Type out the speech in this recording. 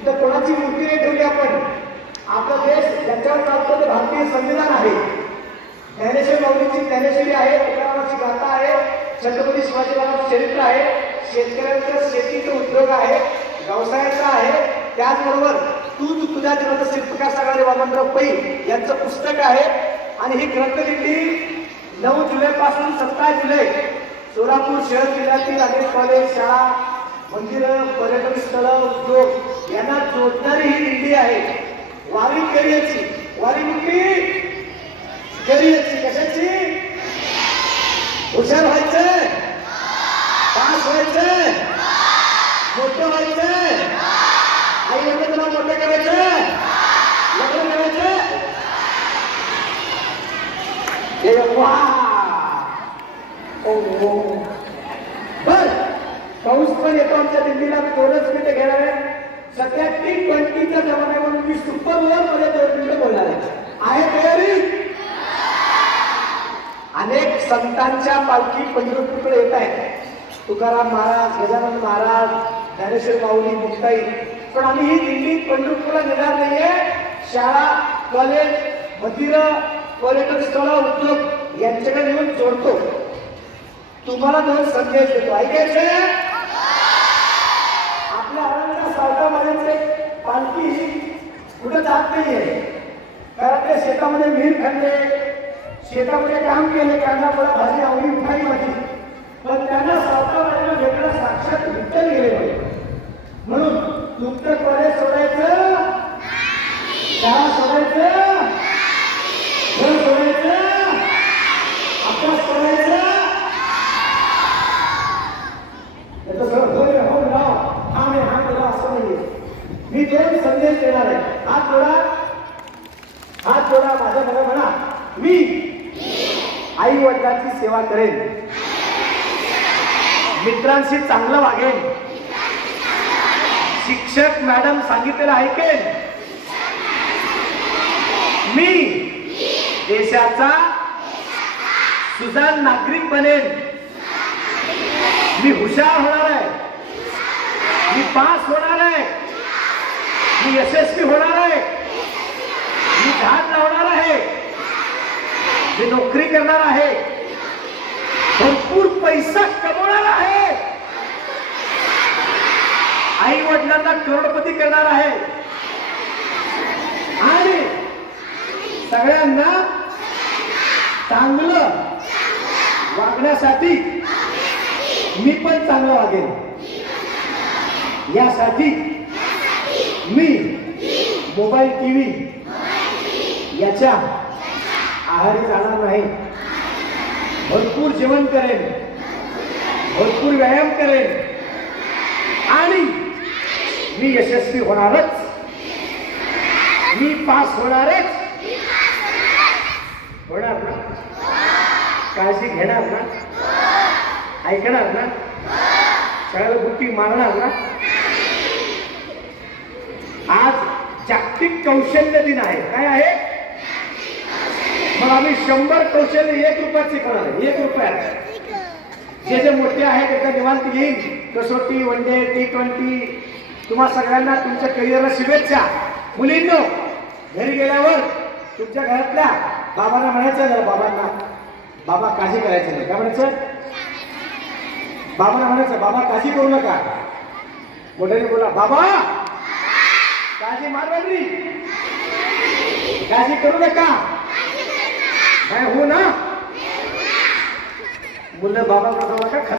तिथं कोणाची मूर्ती नाही ठेवली आपण. आपला देश ज्याच्यावर चालतो ते भारतीय संविधान आहे. ज्ञानेश्वर माऊलीची ज्ञानेश्वरी आहे तुकारामाची गाथा आहे छत्रपती शिवाजी महाराज चरित्र आहे शेतकऱ्यांचा शेतीचा उद्योग आहे व्यवसायाचा आहे. त्याचबरोबर तू तू तुझ्या जीवनाचा शिल्पकार सागरे वामनराव पै यांचं पुस्तक आहे. आणि ही ग्रंथदिंडी नऊ जुलै पासून सतरा जुलै सोलापूर शहर जिल्ह्यातील अनेक कॉलेज शाळा मंदिरं पर्यटन स्थळं उद्योग यांना जोडणारी ही दिंडी आहे. वारी करियाची वारी मुखी करियाची कशाची? हुशार व्हायचंय. पास व्हायचंय. मोठं व्हायचंय. आई वडील तुला मोठं करायचं लग्न करायचं वा. बर. पाऊस पण येतो आमच्या दिल्लीला. मी दोनच मिनिटं घेणार आहे. सध्या टी ट्वेंटीच्या जमान्यावर मी सुपर ओव्हरमध्ये दोन मिनिटं बोलणार आहे. तयारी? अनेक संतांच्या पालखी पंढरपूरकडे येत आहेत. तुकाराम महाराज गजानन महाराज ज्ञानेश्वर माऊली मुक्ताई. पण आम्ही ही दिल्ली पंढरपूरला नेणार नाहीये. शाळा कॉलेज मंदिरं पर्यटन स्थळ उद्योग यांच्याकडे येऊन जोडतो. तुम्हाला दोन संदेश देतो. ऐकायचं? पालखी कुठं जात नाहीये. कारण ते शेतामध्ये विहीर खाल्ले शेतामध्ये काम केले त्यांना मला भाजी आवडी उठाई माझी पण त्यांना स्वतः भेटणं साक्षात विठ्ठल गेले पाहिजे म्हणून तुमचं कॉलेज सोडायचं शाळा सोडायचं घर सोडायचं अभ्यास करायचा याचं सगळं होय रे, हो राव हा नाही हा केला असं नाहीये मी संदेश देणार आहे. हात जोडा. हात जोडा. माझ्या मला म्हणा मी आई वडिलांची सेवा करेन. मित्रांशी चांगलं वागेन. शिक्षक मॅडम सांगितलेलं ऐकेन मी देशाचा सुजाण नागरिक बनेन. मी हुशार होणार आहे. मी पास होणार आहे. मी यशस्वी होणार आहे. मी झाड लावणार आहे. मी नोकरी करणार आहे. भरपूर पैसा कमवणार आहे. आई वडिलांना करोडपती करणार आहे. आणि सगळ्यांना चांगलं वागण्यासाठी मी पण चांगलं वागेन. यासाठी मोबाईल टीव्ही? याच्या आहारी जाणार नाही. भरपूर जेवण करेन. भरपूर व्यायाम करेन. आणि मी यशस्वी होणारच. मी पास होणारच. होणार ना? काळजी घेणार ना? ऐकणार ना? सगळ्याला बुट्टी मारणार ना? आज जागतिक कौशल्य दिन आहे. काय आहे? मग आम्ही शंभर कौशल्य एक रुपयात शिकवणार आहे. एक रुपयात जे जे मोठे आहेत त्यांना निवांत येईल. कसोटी वन डे टी ट्वेंटी. तुम्हा सगळ्यांना तुमच्या करिअरला शुभेच्छा. मुलींनो घरी गेल्यावर तुमच्या घरातल्या बाबांना म्हणायचं जरा बाबांना. बाबा काळजी करायचं नाही. काय म्हणायचं? बाबांना म्हणायचं बाबा काळजी करू नका. मोठ्याने बोला बाबा काळजी मारवाली काळजी करू नका. काय हो ना? मुलं बाबा का